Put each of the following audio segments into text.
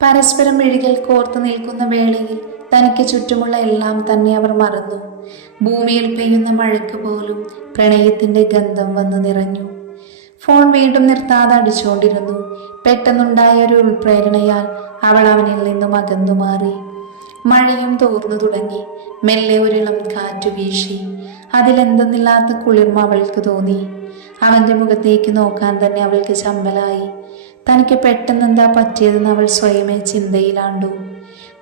പരസ്പരം മിഴികൾ കോർത്തു നിൽക്കുന്ന വേളയിൽ തനിക്ക് ചുറ്റുമുള്ള എല്ലാം തന്നെ അവർ മറന്നു. ഭൂമിയിൽ പെയ്യുന്ന മഴയ്ക്ക് പോലും പ്രണയത്തിന്റെ ഗന്ധം വന്ന് നിറഞ്ഞു. ഫോൺ വീണ്ടും നിർത്താതെ അടിച്ചുകൊണ്ടിരുന്നു. പെട്ടെന്നുണ്ടായ ഒരു ഉൾപ്രേരണയാൽ അവൾ അവനിൽ നിന്നും അകന്നു മാറി. മഴയും തോർന്നു തുടങ്ങി. മെല്ലെ ഒരിളം കാറ്റു വീശി. അതിലെന്തെന്നില്ലാത്ത കുളിർമ അവൾക്ക് തോന്നി. അവന്റെ മുഖത്തേക്ക് നോക്കാൻ തന്നെ അവൾക്ക് ചമ്മലായി. തനിക്ക് പെട്ടെന്നെന്താ പറ്റിയതെന്ന് അവൾ സ്വയമേ ചിന്തയിലാണ്ടു.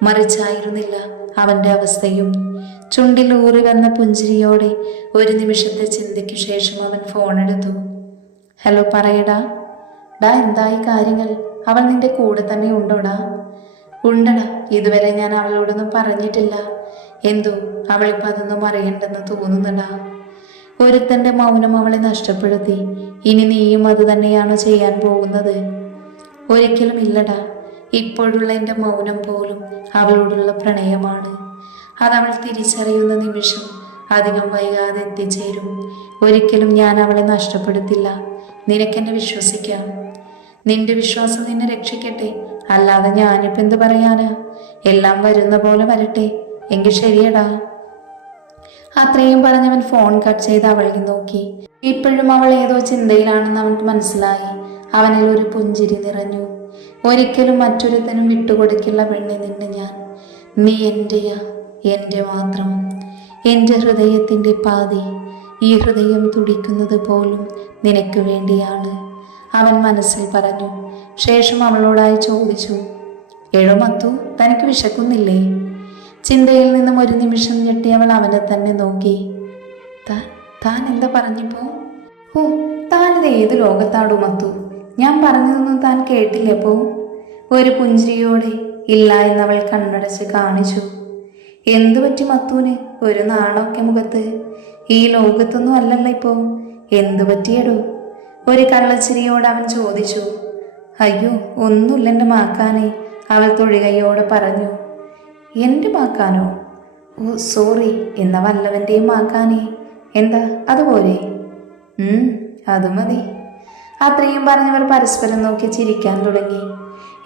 മറിച്ചായിരുന്നില്ല അവന്റെ അവസ്ഥയും. ചുണ്ടിൽ ഊറി വന്ന പുഞ്ചിരിയോടെ ഒരു നിമിഷത്തെ ചിന്തയ്ക്കു ശേഷം അവൻ ഫോണെടുത്തു. ഹലോ, പറയടാ. ഡാ, എന്തായി കാര്യങ്ങൾ? അവൾ നിന്റെ കൂടെ തന്നെ ഉണ്ടോടാ? ഉണ്ടടാ, ഇതുവരെ ഞാൻ അവളോടൊന്നും പറഞ്ഞിട്ടില്ല. എന്തോ അവളിപ്പോൾ അതൊന്നും അറിയണ്ടെന്ന് തോന്നുന്നടാ. ഒരുത്തന്റെ മൗനം അവളെ നഷ്ടപ്പെടുത്തി. ഇനി നീയും അത് തന്നെയാണോ ചെയ്യാൻ പോകുന്നത്? ഒരിക്കലും ഇല്ലടാ. ഇപ്പോഴുള്ള എൻ്റെ മൗനം പോലും അവളോടുള്ള പ്രണയമാണ്. അതവൾ തിരിച്ചറിയുന്ന നിമിഷം അധികം വൈകാതെ എത്തിച്ചേരും. ഒരിക്കലും ഞാൻ അവളെ നഷ്ടപ്പെടുത്തില്ല. നിനക്കെന്നെ വിശ്വസിക്കാം. നിന്റെ വിശ്വാസം നിന്നെ രക്ഷിക്കട്ടെ. അല്ലാതെ ഞാനിപ്പോൾ എന്ത് പറയാനാ? എല്ലാം വരുന്ന പോലെ വരട്ടെ. എങ്കിൽ ശരിയടാ. അത്രയും പറഞ്ഞവൻ ഫോൺ കട്ട് ചെയ്ത് അവളെ നോക്കി. ഇപ്പോഴും അവൾ ഏതോ ചിന്തയിലാണെന്ന് അവൾക്ക് മനസ്സിലായി. അവനിൽ ഒരു പുഞ്ചിരി നിറഞ്ഞു. ഒരിക്കലും മറ്റൊരുത്തനും വിട്ടുകൊടുക്കില്ല പെണ്ണെ നിന്നെ ഞാൻ. നീ എൻ്റെയാ, എൻ്റെ മാത്രം. എൻ്റെ ഹൃദയത്തിൻ്റെ പാതി. ഈ ഹൃദയം തുടിക്കുന്നത് പോലും നിനക്ക് വേണ്ടിയാണ്, അവൻ മനസ്സിൽ പറഞ്ഞു. ശേഷം അവളോടായി ചോദിച്ചു, എഴുമത്തു, തനിക്ക് വിശക്കുന്നില്ലേ? ചിന്തയിൽ നിന്നും ഒരു നിമിഷം ഞെട്ടി അവൾ അവനെ തന്നെ നോക്കി. താൻ എന്താ പറഞ്ഞപ്പോ? ഓ, താനിത് ഏത് ലോകത്താടു മത്തു? ഞാൻ പറഞ്ഞതൊന്നും താൻ കേട്ടില്ലപ്പോ? ഒരു പുഞ്ചിരിയോടെ ഇല്ല എന്നവൾ കണ്ണടച്ച് കാണിച്ചു. എന്തു പറ്റി മത്തൂന്? ഒരു നാണമൊക്കെ മുഖത്ത്. ഈ ലോകത്തൊന്നും അല്ലല്ലോ ഇപ്പോ. എന്തു പറ്റിയടോ? ഒരു കള്ളച്ചിരിയോട് അവൻ ചോദിച്ചു. അയ്യോ, ഒന്നുമില്ല എൻ്റെ മാക്കാനെ, അവൾ തൊഴികയോടെ പറഞ്ഞു. എൻ്റെ മാക്കാനോ? ഓ സോറി, എന്ന വല്ലവൻ്റെയും മാക്കാനേ. എന്താ അതുപോലെ? അത് മതി. അത്രയും പറഞ്ഞവർ പരസ്പരം നോക്കി ചിരിക്കാൻ തുടങ്ങി.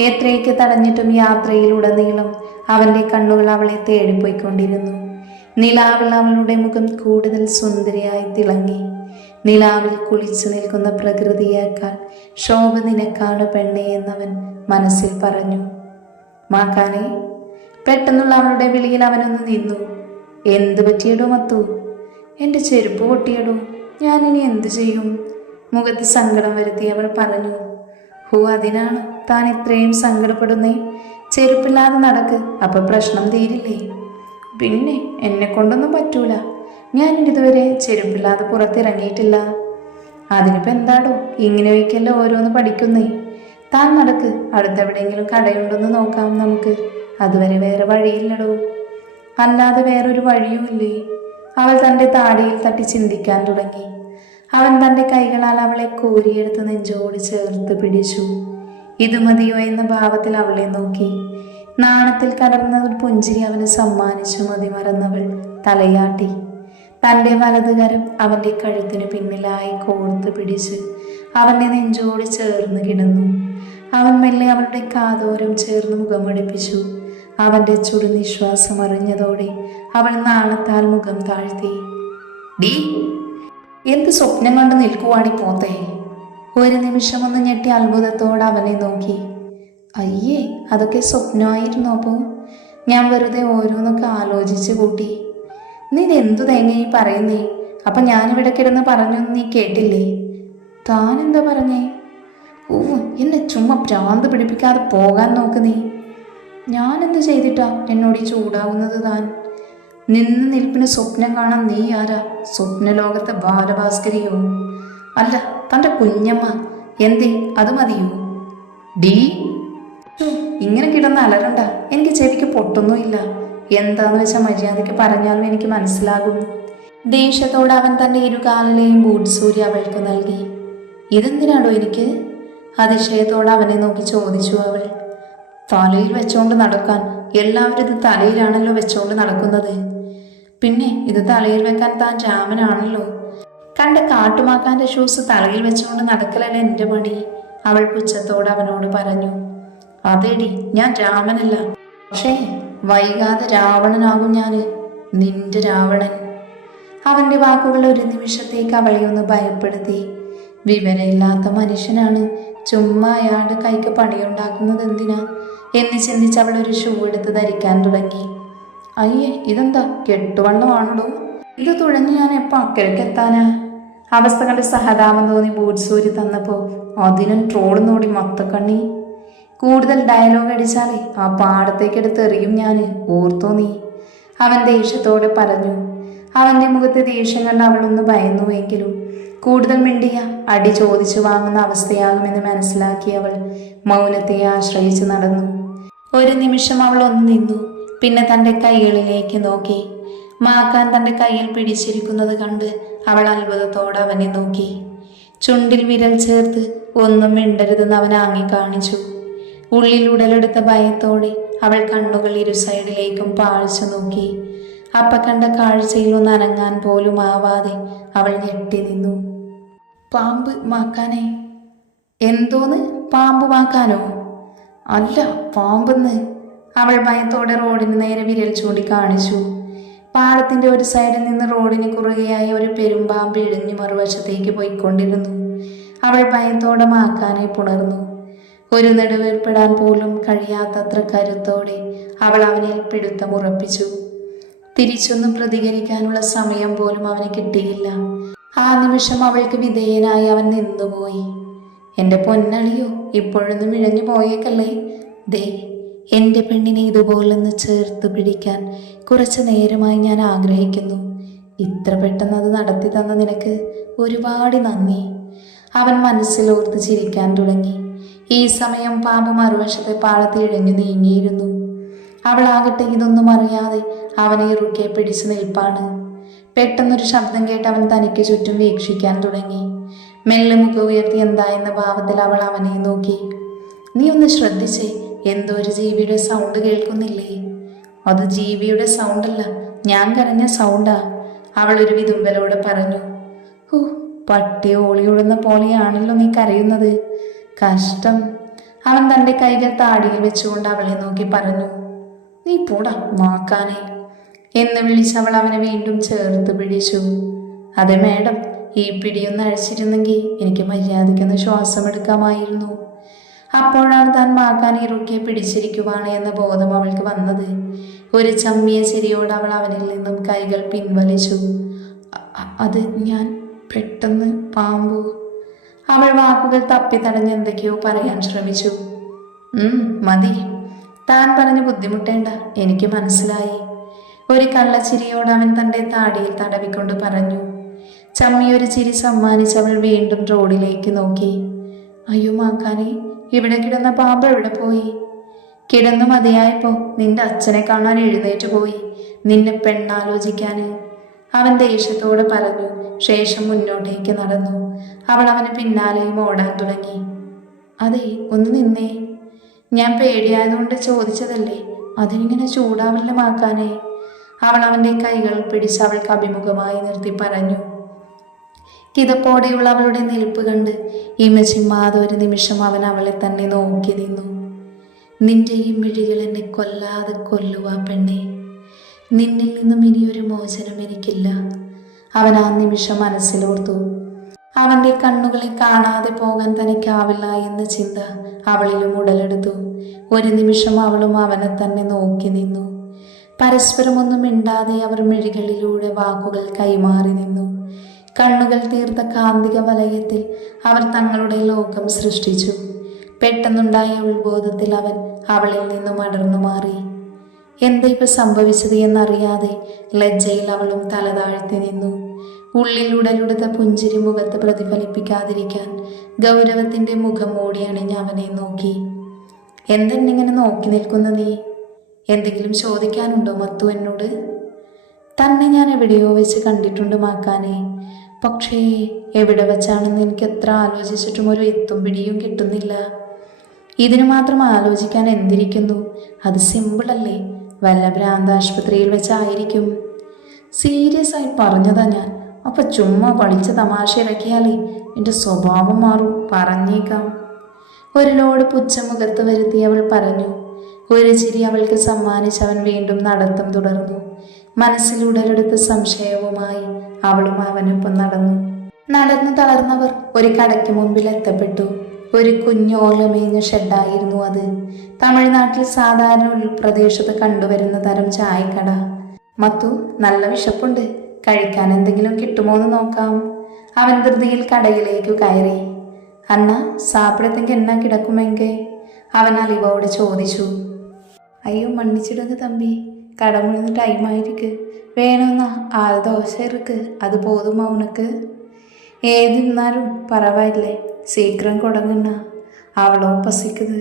എത്രയൊക്കെ തടഞ്ഞിട്ടും യാത്രയിലുടനീളം അവൻ്റെ കണ്ണുകൾ അവളെ തേടിപ്പോയിക്കൊണ്ടിരുന്നു. നിലാവിൽ അവളുടെ മുഖം കൂടുതൽ സുന്ദരിയായി തിളങ്ങി. നിലാവിൽ കുളിച്ചു നിൽക്കുന്ന പ്രകൃതിയേക്കാൾ ശോഭ നിനക്കാണ് പെണ്ണെ എന്നവൻ മനസ്സിൽ പറഞ്ഞു. മാക്കാനെ? പെട്ടെന്നുള്ള അവളുടെ വിളിയിൽ അവനൊന്ന് നിന്നു. എന്ത് പറ്റിയടോ മത്തു? എൻ്റെ ചെരുപ്പ് പൊട്ടിയടോ. ഞാനിനി എന്തു ചെയ്യും? മുഖത്ത് സങ്കടം വരുത്തി അവൾ പറഞ്ഞു. ഹോ, അതിനാണ് താൻ ഇത്രയും സങ്കടപ്പെടുന്നേ? ചെരുപ്പില്ലാതെ നടക്ക്, അപ്പൊ പ്രശ്നം തീരില്ലേ? പിന്നെ എന്നെ കൊണ്ടൊന്നും പറ്റൂല. ഞാൻ ഇതുവരെ ചെരുപ്പില്ലാതെ പുറത്തിറങ്ങിയിട്ടില്ല. അതിനിപ്പോൾ എന്താടോ, ഇങ്ങനെ വയ്ക്കല്ലോ ഓരോന്ന് പഠിക്കുന്നേ. താൻ നടക്ക്, അടുത്തെവിടെയെങ്കിലും കടയുണ്ടെന്ന് നോക്കാം നമുക്ക്. അതുവരെ വേറെ വഴിയില്ലടോ. അല്ലാതെ വേറൊരു വഴിയുമില്ലേ? അവൾ തൻ്റെ താടിയിൽ തട്ടി ചിന്തിക്കാൻ തുടങ്ങി. അവൻ തൻ്റെ കൈകളാൽ അവളെ കോരിയെടുത്ത് നെഞ്ചോട് ചേർത്ത് പിടിച്ചു. ഇത് മതിയോ എന്ന ഭാവത്തിൽ അവളെ നോക്കി. നാണത്തിൽ കലർന്ന ഒരു പുഞ്ചിരി അവന് സമ്മാനിച്ചു മതിമറന്നവൾ തലയാട്ടി. തൻ്റെ വലതുകരം അവൻ്റെ കഴുത്തിന് പിന്നിലായി കോർത്ത് പിടിച്ച് അവൻ്റെ നെഞ്ചോട് ചേർന്ന് കിടന്നു. അവൻ മെല്ലെ അവളുടെ കാതോരം ചേർന്ന് മുഖമടുപ്പിച്ചു. അവൻ്റെ ചുടുനിശ്വാസം അറിഞ്ഞതോടെ അവൾ നാണത്താൽ മുഖം താഴ്ത്തി. ഡീ, എന്ത് സ്വപ്നം കണ്ട് നിൽക്കുവാണി പോത്തേ? ഒരു നിമിഷം ഒന്ന് ഞെട്ടി അത്ഭുതത്തോടെ അവനെ നോക്കി. അയ്യേ, അതൊക്കെ സ്വപ്നമായിരുന്നു. അപ്പോൾ ഞാൻ വെറുതെ ഓരോന്നൊക്കെ ആലോചിച്ച് കൂട്ടി. നീ ഇതെന്തു തേങ്ങ പറയുന്നേ? അപ്പം ഞാനിവിടെ കിടന്ന് പറഞ്ഞൊന്നും നീ കേട്ടില്ലേ? താൻ എന്താ പറഞ്ഞേ? ഓ, എന്നെ ചുമ്മാ ഭ്രാന്ത് പിടിപ്പിക്കാതെ പോകാൻ നോക്ക് നീ. ഞാനെന്ത് ചെയ്തിട്ടാ എന്നോട് ഈ ചൂടാവുന്നത്? താൻ നിന്ന് നിൽപ്പിന് സ്വപ്നം കാണാൻ നീ ആരാ? സ്വപ്നലോകത്തെ ബാലഭാസ്കരിയോ? അല്ല, തൻ്റെ കുഞ്ഞമ്മ. എന്തേ, അത് മതിയോ? ഡീ, ഇങ്ങനെ കിടന്ന് അലറണ്ട. എനിക്ക് ചെവിക്ക് പൊട്ടൊന്നുമില്ല. എന്താന്ന് വെച്ചാൽ മര്യാദയ്ക്ക് പറഞ്ഞാലും എനിക്ക് മനസ്സിലാകും. ദേഷ്യത്തോടെ അവൻ തൻ്റെ ഇരുകാലിലെയും ബൂട്ട്സ് ഊരി അവൾക്ക് നൽകി. ഇതെന്തിനാടോ എനിക്ക്? അതിശയത്തോടെ അവനെ നോക്കി ചോദിച്ചു അവൾ. തലയിൽ വെച്ചോണ്ട് നടക്കാൻ. എല്ലാവരും ഇത് തലയിലാണല്ലോ വെച്ചോണ്ട് നടക്കുന്നത്. പിന്നെ ഇത് തലയിൽ വെക്കാൻ താൻ രാമനാണല്ലോ. കണ്ട കാട്ടുമാക്കാൻ്റെ ഷൂസ് തലയിൽ വെച്ചുകൊണ്ട് നടക്കലല്ല എൻ്റെ പണി, അവൾ പുച്ഛത്തോട് അവനോട് പറഞ്ഞു. അതേടി, ഞാൻ രാമനല്ല, പക്ഷേ വൈകാതെ രാവണനാകും ഞാന്, നിന്റെ രാവണൻ. അവന്റെ വാക്കുകൾ ഒരു നിമിഷത്തേക്ക് അവളെ ഒന്ന് ഭയപ്പെടുത്തി. വിവരമില്ലാത്ത മനുഷ്യനാണ്, ചുമ്മാ അയാളുടെ കൈക്ക് പണിയുണ്ടാക്കുന്നത് എന്തിനാ എന്ന് ചിന്തിച്ച് അവൾ ഒരു ഷൂ എടുത്ത് ധരിക്കാൻ തുടങ്ങി. അയ്യേ, ഇതെന്താ കെട്ടുവണ്ണമാണല്ലോ, ഇത് തുഴഞ്ഞ് ഞാൻ എപ്പോൾ അക്കരയ്ക്ക് എത്താനാ? അവസ്ഥ കണ്ട് സഹതാപം തോന്നി ബൂട്ട്സ് ഊരി തന്നപ്പോൾ അതിനും ട്രോള് നോടി മൊത്തക്കണ്ണി. കൂടുതൽ ഡയലോഗ് അടിച്ചാലേ ആ പാടത്തേക്കെടുത്ത് എറിയും ഞാൻ, ഓർത്തോ നീ? അവൻ ദേഷ്യത്തോടെ പറഞ്ഞു. അവന്റെ മുഖത്ത് ദേഷ്യം കണ്ട് അവളൊന്ന് ഭയന്നുവെങ്കിലും കൂടുതൽ മിണ്ടിയ അടി ചോദിച്ചു വാങ്ങുന്ന അവസ്ഥയാകുമെന്ന് മനസ്സിലാക്കി അവൾ മൗനത്തെ ആശ്രയിച്ച് നടന്നു. ഒരു നിമിഷം അവൾ ഒന്ന് നിന്നു, പിന്നെ തൻ്റെ കൈകളിലേക്ക് നോക്കി. മാക്കാൻ തൻ്റെ കയ്യിൽ പിടിച്ചിരിക്കുന്നത് കണ്ട് അവൾ അത്ഭുതത്തോടെ അവനെ നോക്കി. ചുണ്ടിൽ വിരൽ ചേർത്ത് ഒന്നും മിണ്ടരുതെന്ന് അവൻ ആങ്ങി കാണിച്ചു. ഉള്ളിൽ ഉടലെടുത്ത ഭയത്തോടെ അവൾ കണ്ണുകൾ ഇരു സൈഡിലേക്കും പാഴ്ചു നോക്കി. അപ്പ കണ്ട കാഴ്ചയിൽ ഒന്ന് അനങ്ങാൻ പോലും ആവാതെ അവൾ ഞെട്ടി നിന്നു. പാമ്പ് മാക്കാനേ? എന്തോന്ന് പാമ്പ് മാക്കാനോ? അല്ല, പാമ്പെന്ന്. അവൾ ഭയത്തോടെ റോഡിന് നേരെ വിരൽ ചൂണ്ടി കാണിച്ചു. പാടത്തിന്റെ ഒരു സൈഡിൽ നിന്ന് റോഡിന് കുറുകയായി ഒരു പെരുമ്പാമ്പ് ഇഴഞ്ഞു മറുവശത്തേക്ക് പോയിക്കൊണ്ടിരുന്നു. അവൾ ഭയത്തോടെ മാക്കാനെ പുണർന്നു. ഒരു നെടുവേർപ്പെടാൻ പോലും കഴിയാത്തത്ര കരുത്തോടെ അവൾ അവനെ പിടുത്തമുറപ്പിച്ചു. തിരിച്ചൊന്നും പ്രതികരിക്കാനുള്ള സമയം പോലും അവന് കിട്ടിയില്ല. ആ നിമിഷം അവൾക്ക് വിധേയനായി അവൻ നിന്നുപോയി. എൻ്റെ പൊന്നളിയോ, ഇപ്പോഴൊന്നും ഇഴഞ്ഞു പോയേക്കല്ലേ? ദേ, എൻ്റെ പെണ്ണിനെ ഇതുപോലൊന്ന് ചേർത്ത് പിടിക്കാൻ കുറച്ചു നേരമായി ഞാൻ ആഗ്രഹിക്കുന്നു. ഇത്ര പെട്ടെന്ന് അത് നടത്തി തന്ന നിനക്ക് ഒരുപാട് നന്ദി. അവൻ മനസ്സിലോർത്ത് ചിരിക്കാൻ തുടങ്ങി. ഈ സമയം പാമ്പ് മറുവശത്തെ പാളത്ത് ഇഴഞ്ഞു നീങ്ങിയിരുന്നു. അവളാകട്ടെ ഇതൊന്നും അറിയാതെ അവനെ ഇറുക്കെ പിടിച്ചു നിൽപ്പാണ്. പെട്ടെന്നൊരു ശബ്ദം കേട്ട് അവൻ തനിക്ക് ചുറ്റും വീക്ഷിക്കാൻ തുടങ്ങി. മെല്ലെ മുഖം ഉയർത്തി എന്തായെന്ന ഭാവത്തിൽ അവൾ അവനെ നോക്കി. നീ ഒന്ന് ശ്രദ്ധിച്ചേ, എന്തോ ഒരു ജീവിയുടെ സൗണ്ട് കേൾക്കുന്നില്ലേ? അത് ജീവിയുടെ സൗണ്ടല്ല, ഞാൻ കരഞ്ഞ സൗണ്ടാ, അവൾ ഒരു വിതുമ്പലോടെ പറഞ്ഞു. പട്ടി ഓളിയുടുന്ന പോലെയാണല്ലോ നീ കരയുന്നത്, കഷ്ടം. അവൻ തൻ്റെ കൈകൾ താടിയിൽ വെച്ചുകൊണ്ട് അവളെ നോക്കി പറഞ്ഞു. നീ പോടാ മാക്കാനെ എന്ന് വിളിച്ചവൾ അവനെ വീണ്ടും ചേർത്ത് പിടിച്ചു. അതെ മേഡം, ഈ പിടിയൊന്ന് അഴിച്ചിരുന്നെങ്കിൽ എനിക്ക് മര്യാദയ്ക്കൊന്ന് ശ്വാസം എടുക്കാമായിരുന്നു. അപ്പോഴാണ് താൻ മാക്കാനെ ഇറുക്കെ പിടിച്ചിരിക്കുവാണ് എന്ന ബോധം അവൾക്ക് വന്നത്. ഒരു ചമ്മിയ ചിരിയോട് അവൾ അവനിൽ നിന്നും കൈകൾ പിൻവലിച്ചു. അത് ഞാൻ പെട്ടെന്ന് പാമ്പു. അവൾ വാക്കുകൾ തപ്പി തടഞ്ഞ് എന്തൊക്കെയോ പറയാൻ ശ്രമിച്ചു. മതി, താൻ പറഞ്ഞ് ബുദ്ധിമുട്ടേണ്ട, എനിക്ക് മനസ്സിലായി. ഒരു കള്ളച്ചിരിയോട് അവൻ തൻ്റെ താടിയിൽ തടവിക്കൊണ്ട് പറഞ്ഞു. ചമ്മിയൊരു ചിരി സമ്മാനിച്ചവൾ വീണ്ടും റോഡിലേക്ക് നോക്കി. അയ്യോ മാക്കാനെ, ഇവിടെ കിടന്ന പാമ്പ് എവിടെ പോയി? കിടന്നു മതിയായപ്പോ നിന്റെ അച്ഛനെ കാണാൻ എഴുന്നേറ്റ് പോയി, നിന്നെ പെണ്ണാലോചിക്കാന്, അവൻ ദേഷ്യത്തോടെ പറഞ്ഞു. ശേഷം മുന്നോട്ടേക്ക് നടന്നു. അവൾ അവന് പിന്നാലെയും ഓടാൻ തുടങ്ങി. അതെ, ഒന്ന് നിന്നേ, ഞാൻ പേടിയായതുകൊണ്ട് ചോദിച്ചതല്ലേ, അതിനിങ്ങനെ ചൂടാവല്ലേ മാക്കാനെ? അവൾ അവൻ്റെ കൈകൾ പിടിച്ച് അവൾക്ക് അഭിമുഖമായി നിർത്തി പറഞ്ഞു. കിതപ്പോടെയുള്ള അവളുടെ നിൽപ്പ് കണ്ട് ഇമച്ചിമ്മാതെ ഒരു നിമിഷം അവൻ അവളെ തന്നെ നോക്കി നിന്നു. നിന്റെ ഈ മിഴികൾ എന്നെ കൊല്ലാതെ കൊല്ലുവാ പെണ്ണെ, നിന്നിൽ നിന്നും ഇനിയൊരു മോചനം എനിക്കില്ല, അവൻ ആ നിമിഷം മനസ്സിലോർത്തു. അവൻ്റെ കണ്ണുകളെ കാണാതെ പോകാൻ തനിക്കാവില്ല എന്ന ചിന്ത അവളിലും ഉടലെടുത്തു. ഒരു നിമിഷം അവളും അവനെ തന്നെ നോക്കി നിന്നു. പരസ്പരം ഒന്നും മിണ്ടാതെ അവർ മിഴികളിലൂടെ വാക്കുകൾ കൈമാറി നിന്നു. കണ്ണുകൾ തീർത്ത കാന്തിക വലയത്തിൽ അവർ തങ്ങളുടെ ലോകം സൃഷ്ടിച്ചു. പെട്ടെന്നുണ്ടായ ഉത്ബോധത്തിൽ അവൻ അവളിൽ നിന്നും അടർന്നു മാറി. എന്താ ഇപ്പൊ സംഭവിച്ചത് എന്നറിയാതെ ലജ്ജയിൽ അവളും തല താഴ്ത്തി നിന്നു. ഉള്ളിൽ ഉടലെടുത്ത പുഞ്ചിരി മുഖത്ത് പ്രതിഫലിപ്പിക്കാതിരിക്കാൻ ഗൗരവത്തിന്റെ മുഖം മൂടി അണിഞ്ഞ് അവനെ നോക്കി. എന്തെന്നിങ്ങനെ നോക്കി നിൽക്കുന്ന നീ? എന്തെങ്കിലും ചോദിക്കാനുണ്ടോ മത്തു എന്നോട്? തന്നെ ഞാൻ എവിടെയോ വെച്ച് കണ്ടിട്ടുണ്ട് മാക്കാനെ, പക്ഷേ എവിടെ വെച്ചാണെന്ന് എനിക്ക് എത്ര ആലോചിച്ചിട്ടും ഒരു എത്തും പിടിയും കിട്ടുന്നില്ല. ഇതിനു മാത്രം ആലോചിക്കാൻ എന്തിരിക്കുന്നു? അത് സിമ്പിളല്ലേ, വല്ല ഭ്രാന്താശുപത്രിയിൽ വെച്ചായിരിക്കും. സീരിയസ് ആയി പറഞ്ഞതാ ഞാൻ. അപ്പൊ ചുമ്മാ പഠിച്ച തമാശ ഇറക്കിയാലേ എൻ്റെ സ്വഭാവം മാറും, പറഞ്ഞേക്കാം. ഒരു ലോഡ് പുച്ഛമുഖത്ത് വരുത്തി അവൾ പറഞ്ഞു. ഒരു ചിരി അവൾക്ക് സമ്മാനിച്ച് അവൻ വീണ്ടും നടത്തം തുടർന്നു. മനസ്സിൽ ഉടലെടുത്ത സംശയവുമായി അവളും അവനൊപ്പം നടന്നു. നടന്നു തളർന്നവർ ഒരു കടയ്ക്ക് മുമ്പിൽ എത്തപ്പെട്ടു. ഒരു കുഞ്ഞു ഓലമേഞ്ഞ ഷെഡായിരുന്നു അത്. തമിഴ്നാട്ടിൽ സാധാരണ ഉൾപ്രദേശത്ത് കണ്ടുവരുന്ന തരം ചായക്കട. മത്തു, നല്ല വിശപ്പുണ്ട്, കഴിക്കാൻ എന്തെങ്കിലും കിട്ടുമോന്ന് നോക്കാം. അവൻ ധൃതിയിൽ കടയിലേക്ക് കയറി. അണ്ണ സാപ്പിടത്തേക്ക് എന്നാ കിടക്കുമെങ്കിൽ അവൻ അലിവോട് ചോദിച്ചു. അയ്യോ മണ്ണിച്ചിടുங்க തമ്പി, കട മുഴുവൻ ടൈമായിരിക്ക്, വേണമെന്നാ 6 ദോശ ഇருக்கு, അത് പോതുമാ ഉനക്ക്? ഏതിരുന്നാലും പറവായില്ലേ, സീക്രം കൊടുങ്ങണ്ണ, അവളോ പസിക്കത്.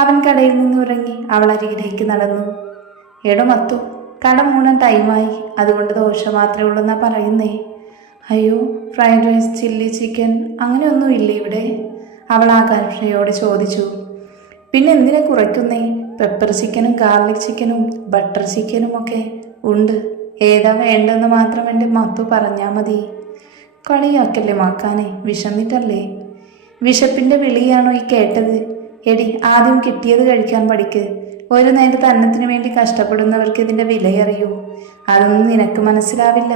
അവൻ കടയിൽ നിന്ന് ഇറങ്ങി അവൾ അരികിലേക്ക് നടന്നു. എടോ മത്തു, കട മൂന്നാൻ ടൈമായി, അതുകൊണ്ട് ദോശ മാത്രമേ ഉള്ളൂന്നാ പറയുന്നേ. അയ്യോ, ഫ്രൈഡ് റൈസ്, ചില്ലി ചിക്കൻ അങ്ങനെയൊന്നും ഇല്ലേ ഇവിടെ? അവൾ ആകാംക്ഷയോടെ ചോദിച്ചു. പിന്നെ എന്തിനാ കുറയ്ക്കുന്നേ? പെപ്പർ ചിക്കനും ഗാർലിക് ചിക്കനും ബട്ടർ ചിക്കനും ഒക്കെ ഉണ്ട്. ഏതാ വേണ്ടെന്ന് മാത്രം എൻ്റെ മത്തു പറഞ്ഞാൽ മതി. കളിയാക്കല്ലേ മാക്കാനെ, വിശന്നിട്ടല്ലേ? വിശപ്പിൻ്റെ വിളിയാണോ ഈ കേട്ടത്? എടി, ആദ്യം കിട്ടിയത് കഴിക്കാൻ പഠിക്ക്. ഒരു നേരത്തെ അന്നത്തിന് വേണ്ടി കഷ്ടപ്പെടുന്നവർക്ക് ഇതിൻ്റെ വിലയറിയൂ. അതൊന്നും നിനക്ക് മനസ്സിലാവില്ല.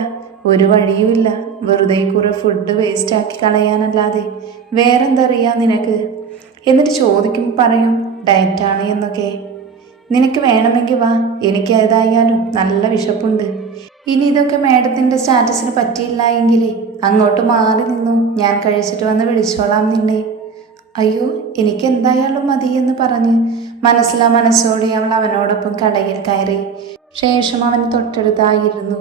ഒരു വഴിയുമില്ല. വെറുതെ കുറെ ഫുഡ് വേസ്റ്റ് ആക്കി കളയാനല്ലാതെ വേറെന്തറിയാ നിനക്ക്? എന്നിട്ട് ചോദിക്കുമ്പോൾ പറയും ഡയറ്റാണ് എന്നൊക്കെ. നിനക്ക് വേണമെങ്കിൽ വാ, എനിക്ക് ഏതായാലും നല്ല വിശപ്പുണ്ട്. ഇനി ഇതൊക്കെ മാഡത്തിൻ്റെ സ്റ്റാറ്റസിന് പറ്റിയില്ല എങ്കിലേ അങ്ങോട്ട് മാറി നിന്നു, ഞാൻ കഴിച്ചിട്ട് വന്ന് വിളിച്ചോളാം നിന്നെ. അയ്യോ, എനിക്ക് എന്തായാലും മതി എന്ന് പറഞ്ഞ് മനസ്സോടെ അവൾ അവനോടൊപ്പം കടയിൽ കയറി. ശേഷം അവൻ തൊട്ടടുത്തായിരുന്നു.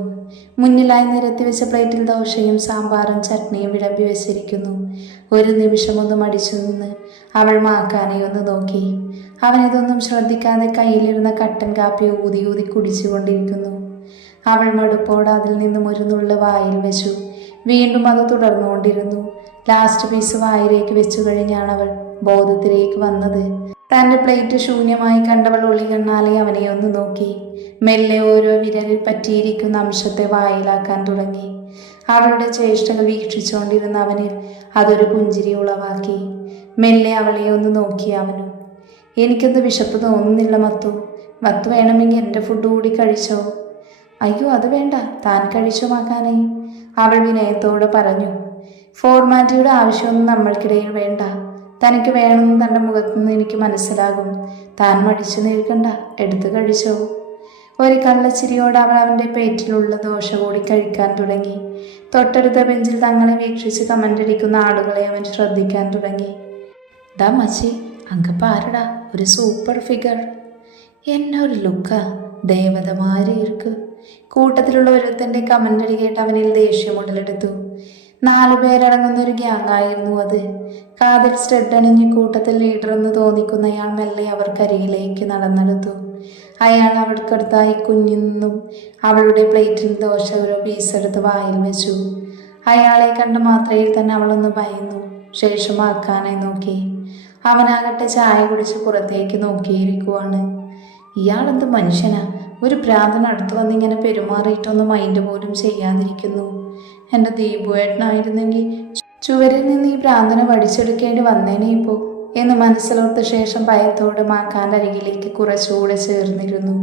മുന്നിലായി നിരത്തി വെച്ച പ്ലേറ്റിൽ ദോശയും സാമ്പാറും ചട്നിയും വിളമ്പി വെച്ചിരിക്കുന്നു. ഒരു നിമിഷം ഒന്ന് മടിച്ചു നിന്ന് അവൾ മാക്കാനെ ഒന്ന് നോക്കി. അവനിതൊന്നും ശ്രദ്ധിക്കാതെ കയ്യിലിരുന്ന കട്ടൻ കാപ്പി ഊതി ഊതി കുടിച്ചുകൊണ്ടിരിക്കുന്നു. അവൾ മടുപ്പോടെ അതിൽ നിന്നും ഒരു നുള്ളു വായിൽ വെച്ചു. വീണ്ടും അത് തുടർന്നുകൊണ്ടിരുന്നു. ലാസ്റ്റ് പീസ് വായിലേക്ക് വെച്ചു കഴിഞ്ഞാണ് അവൾ ബോധത്തിലേക്ക് വന്നത്. തൻ്റെ പ്ലേറ്റ് ശൂന്യമായി കണ്ടവൾ ഒളികണ്ണാലെ അവനെ ഒന്ന് നോക്കി. മെല്ലെ ഓരോ വിരലിൽ പറ്റിയിരിക്കുന്ന അംശത്തെ വായിലാക്കാൻ തുടങ്ങി. അവളുടെ ചേഷ്ടകൾ വീക്ഷിച്ചുകൊണ്ടിരുന്ന അവനിൽ അതൊരു പുഞ്ചിരി ഉളവാക്കി. മെല്ലെ അവളെ ഒന്ന് നോക്കി അവനും. എനിക്കൊന്ന് വിശപ്പ് തോന്നുന്നില്ല മത്തു. മത്തു വേണമെങ്കിൽ എൻ്റെ ഫുഡ് കൂടി കഴിച്ചോ? അയ്യോ, അത് വേണ്ട, താൻ കഴിച്ചോ മാക്കാനെ, അവൾ വിനയത്തോടെ പറഞ്ഞു. ഫോർമാലിറ്റിയുടെ ആവശ്യമൊന്നും നമ്മൾക്കിടയിൽ വേണ്ട. തനിക്ക് വേണമെന്ന് തൻ്റെ മുഖത്തുനിന്ന് എനിക്ക് മനസ്സിലാകും. താൻ മടിച്ചു നിൽക്കണ്ട, എടുത്തു കഴിച്ചോ. ഒരു കള്ളച്ചിരിയോടെ അവൾ അവൻ്റെ പേറ്റിലുള്ള ദോശ കൂടി കഴിക്കാൻ തുടങ്ങി. തൊട്ടടുത്ത ബെഞ്ചിൽ തങ്ങളെ വീക്ഷിച്ച് കമൻ്റടിക്കുന്ന ആളുകളെ അവൻ ശ്രദ്ധിക്കാൻ തുടങ്ങി. ഡാ മച്ചി, അങ്കപ്പ ആരടാ, ഒരു സൂപ്പർ ഫിഗർ, എന്നെ ഒരു ലുക്കാ, ദേവതമാരി ഇരിക്കു. കൂട്ടത്തിലുള്ള ഒരുത്തൻ്റെ കമൻ്റടി കേട്ട് അവനിൽ ദേഷ്യം ഉടലെടുത്തു. 4 പേരടങ്ങുന്ന ഒരു ഗ്യാങ്ങായിരുന്നു അത്. കാതിൽ സ്റ്റഡ് അണിഞ്ഞ് കൂട്ടത്തിൽ ലീഡറെന്ന് തോന്നിക്കുന്നയാൾ മെല്ലെ അവർക്കരികിലേക്ക് നടന്നെടുത്തു. അയാൾ അവൾക്കടുത്തായി കുഞ്ഞിന്നും അവളുടെ പ്ലേറ്റിൽ ദോശ ഒരു പീസെടുത്ത് വായിൽ വെച്ചു. അയാളെ കണ്ട മാത്രയിൽ തന്നെ അവളൊന്ന് ഭയന്നു. ശേഷം ആക്കാനെ നോക്കി. അവനാകട്ടെ ചായ കുടിച്ച് പുറത്തേക്ക് നോക്കിയിരിക്കുവാണ്. ഇയാളെന്ത് മനുഷ്യനാ, ഒരു ഭ്രാന്തൻ അടുത്ത് വന്നിങ്ങനെ പെരുമാറിയിട്ടൊന്നും മൈൻഡ് പോലും ചെയ്യാതിരിക്കുന്നു. എൻ്റെ ദീപുവേട്ടനായിരുന്നെങ്കിൽ ചുവരിൽ നിന്ന് ഈ ഭ്രാന്തനെ വടിച്ചെടുക്കേണ്ടി വന്നേനെ ഇപ്പോൾ എന്ന് മനസ്സിലോർത്ത ശേഷം ഭയത്തോടെ മാക്കാൻ്റെ അരികിലേക്ക് കുറച്ചുകൂടെ ചേർന്നിരുന്നു.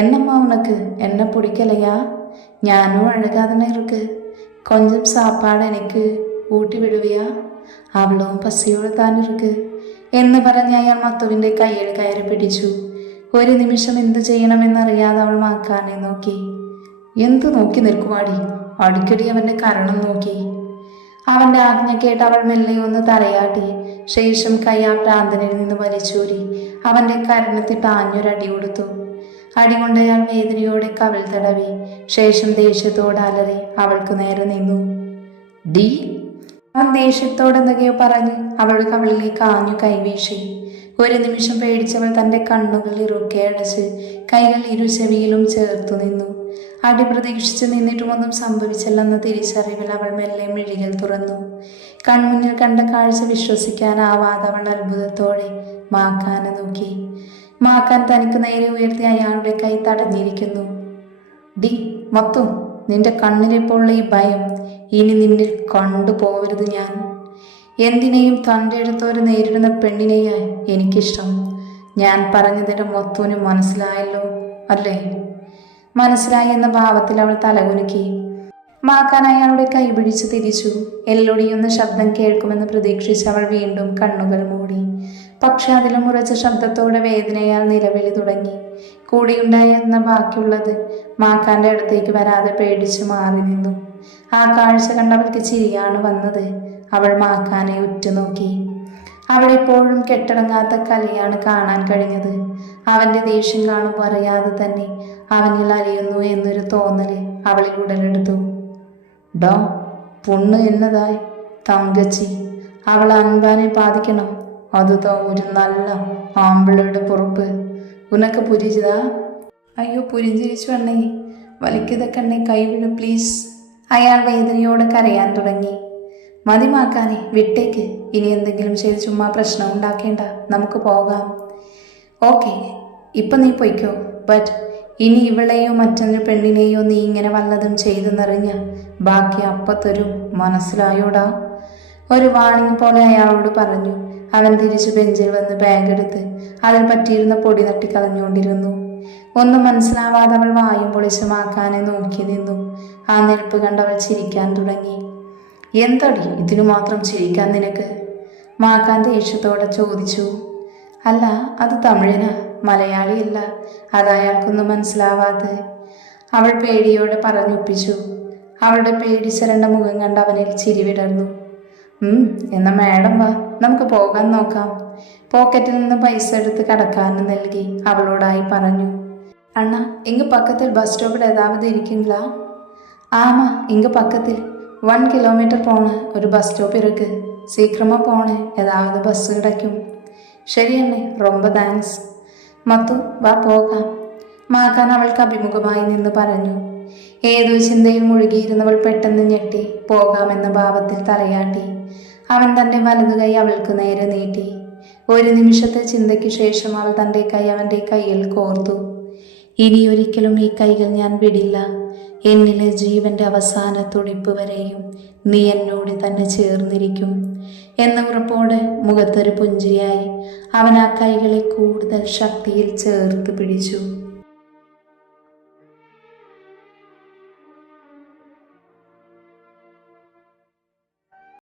എന്നമ്മ ഉനക്ക് എന്നെ പിടിക്കലയാ, ഞാനും അഴകാതന്നെ ഇருக்கு, കൊഞ്ചം സാപ്പാട് എനിക്ക് ഊട്ടി വിടുവിയാ, അവളും പസിയോട് താൻ ഇருக்கு എന്ന് പറഞ്ഞ് അയാൾ മത്തുവിൻ്റെ കയ്യിൽ കയറി പിടിച്ചു. ഒരു നിമിഷം എന്തു ചെയ്യണമെന്നറിയാതെ അവൾ മാക്കാനെ നോക്കി. എന്തു നോക്കി നിൽക്കുവാടി, അടിക്കടി അവൻ്റെ കരണം നോക്കി. അവൻ്റെ ആജ്ഞ കേട്ട് അവൾ മെല്ലെ ഒന്ന് തലയാട്ടി. ശേഷം കൈ ആ ഭ്രാന്തനിൽ നിന്ന് വലിച്ചൂരി അവൻ്റെ കരണത്തിൽ പാഞ്ഞൊരടി കൊടുത്തു. അടി കൊണ്ടയാൾ വേദനയോടെ കവിൾ തടവി. ശേഷം ദേഷ്യത്തോടെ അലറി അവൾക്ക് നേരെ നിന്നു. ഡി, അവൻ ദേഷ്യത്തോടെ എന്തൊക്കെയോ പറഞ്ഞ് അവളുടെ കവിളിലേക്ക് ആഞ്ഞു കൈവീശി. ഒരു നിമിഷം പേടിച്ചവൾ തൻ്റെ കണ്ണുകൾ ഇറുക്കെ അടച്ച് കൈകൾ ഇരുചെവിയിലും ചേർത്തു നിന്നു. അടി പ്രതീക്ഷിച്ച് നിന്നിട്ടുമൊന്നും സംഭവിച്ചില്ലെന്ന തിരിച്ചറിവിൽ അവൾ മെല്ലെ മിഴികൾ തുറന്നു. കൺമുന്നിൽ കണ്ട കാഴ്ച വിശ്വസിക്കാനാവാതെ അവൾ അത്ഭുതത്തോടെ മാക്കാനെ നോക്കി. മാക്കാൻ തനിക്ക് നേരെ ഉയർത്തി അയാളുടെ കൈ തടഞ്ഞിരിക്കുന്നു. ഡി മൊത്തം, നിന്റെ കണ്ണിലിപ്പോൾ ഈ ഭയം ഇനി നിന്നിൽ കണ്ടുപോകരുത് ഞാൻ. എന്തിനേയും തൻ്റെ അടുത്തോരെ നേരിടുന്ന പെണ്ണിനെയായി എനിക്കിഷ്ടം. ഞാൻ പറഞ്ഞതിൻ്റെ മൊത്തവും മനസ്സിലായല്ലോ അല്ലേ? മനസ്സിലായി എന്ന ഭാവത്തിൽ അവൾ തലകുലുക്കി. മാക്കാൻ അയാളുടെ കൈ പിടിച്ച് തിരിച്ചു. എല്ലൊടിയുന്ന ശബ്ദം കേൾക്കുമെന്ന് പ്രതീക്ഷിച്ച് അവൾ വീണ്ടും കണ്ണുകൾ മൂടി. പക്ഷെ അതിലും ഉറച്ച ശബ്ദത്തോടെ വേദനയാൽ നിലവിളി തുടങ്ങി. കൂടിയുണ്ടായിരുന്ന ബാക്കിയുള്ളത് മാക്കാന്റെ അടുത്തേക്ക് വരാതെ പേടിച്ച് മാറി നിന്നു. ആ കാഴ്ച കണ്ടവൾക്ക് ചിരിയാണ് വന്നത്. അവൾ മാക്കാനെ ഉറ്റുനോക്കി. അവളിപ്പോഴും കെട്ടടങ്ങാത്ത കലയാണ് കാണാൻ കഴിഞ്ഞത്. അവന്റെ ദേഷ്യം കാണുമ്പോൾ അറിയാതെ തന്നെ അവനിൽ അലിയുന്നു എന്നൊരു തോന്നല് അവളിൽ ഉടലെടുത്തു. ഡോ പൊണ്ണ് എന്നതായി തങ്കച്ചി, അവൾ അൻപാനെ ബാധിക്കണം. അതുതോ ഒരു നല്ല ആമ്പിളയുടെ പൊറുപ്പ്. ഉനക്ക് പുരിച്ചതാ? അയ്യോ, പുരിഞ്ചിരിച്ചു എണ്ണേ. വലിക്കതൊക്കെ കൈവിട് പ്ലീസ്. അയാൾ വേദനയോടെ കരയാൻ തുടങ്ങി. മതിമാക്കാനെ, വിട്ടേക്ക്. ഇനി എന്തെങ്കിലും ചെയ്ത് ചുമ്മാ പ്രശ്നം ഉണ്ടാക്കേണ്ട. നമുക്ക് പോകാം. ഓക്കെ, ഇപ്പം നീ പൊയ്ക്കോ. ബട്ട് ഇനി ഇവളെയോ മറ്റൊരു പെണ്ണിനെയോ നീ ഇങ്ങനെ വല്ലതും ചെയ്തെന്നറിഞ്ഞ ബാക്കി അപ്പത്തൊരു മനസ്സിലായോടാ? ഒരു വാണിംഗ് പോലെ അയാളോട് പറഞ്ഞു. അവൻ തിരിച്ചു ബെഞ്ചിൽ വന്ന് ബാഗ് എടുത്ത് അതിൽ പറ്റിയിരുന്ന പൊടി തട്ടിക്കളഞ്ഞുകൊണ്ടിരുന്നു. ഒന്നും മനസ്സിലാവാതെ അവൾ വായും പൊളിച്ച് മാക്കാനെ നോക്കി നിന്നു. ആ നിൽപ്പ് കണ്ടവൾ ചിരിക്കാൻ തുടങ്ങി. എന്തടി ഇതിനു മാത്രം ചിരിക്കാൻ നിനക്ക്? മാക്കാൻ ദേഷ്യത്തോടെ ചോദിച്ചു. അല്ല, അത് തമിഴനാ, മലയാളിയല്ല. അതയാൾക്കൊന്നും മനസ്സിലാവാതെ അവൾ പേടിയോടെ പറഞ്ഞൊപ്പിച്ചു. അവളുടെ പേടിച്ചരണ്ട മുഖം കണ്ട് അവനിൽ ചിരി വിടർന്നു. എന്നാ മാഡം വാ, നമുക്ക് പോകാൻ നോക്കാം. പോക്കറ്റിൽ നിന്ന് പൈസ എടുത്ത് കടക്കാരന് നൽകി അവളോടായി പറഞ്ഞു. അണ്ണ, ഇങ്ങ് പക്കത്തിൽ ബസ് സ്റ്റോപ്പിൽ ഏതാവത് ഇരിക്കുங்களா? ஆமா, இங்க பக்கத்தில் 1 കിലോമീറ്റർ പോണ് ഒരു ബസ് സ്റ്റോപ്പ് ഇருக்கு. സീക്രമാ പോണേ, ഏതാവത് ബസ് കിടക്കും. ശരി അണ്ണേ, ரொம்ப താങ്ക്സ്. മത്തു വാ പോകാം. മാക്കാൻ അവൾക്ക് അഭിമുഖമായി നിന്ന് പറഞ്ഞു. ഏതോ ചിന്തയിൽ മുഴുകിയിരുന്നവൾ പെട്ടെന്ന് ഞെട്ടി പോകാമെന്ന ഭാവത്തിൽ തലയാട്ടി. അവൻ തൻ്റെ വലതുകൈ അവൾക്ക് നേരെ നീട്ടി. ഒരു നിമിഷത്തെ ചിന്തയ്ക്ക് ശേഷം അവൾ തൻ്റെ കൈ അവൻ്റെ കയ്യിൽ കോർത്തു. ഇനിയൊരിക്കലും ഈ കൈകൾ ഞാൻ വിടില്ല. എന്നിലെ ജീവന്റെ അവസാന തുടിപ്പ് വരെയും നീ എന്നോട് തന്നെ ചേർന്നിരിക്കും എന്ന ഉറപ്പോടെ മുഖത്തൊരു പുഞ്ചിരിയായി അവൻ ആ കൈകളെ കൂടുതൽ ശക്തിയിൽ ചേർത്ത് പിടിച്ചു.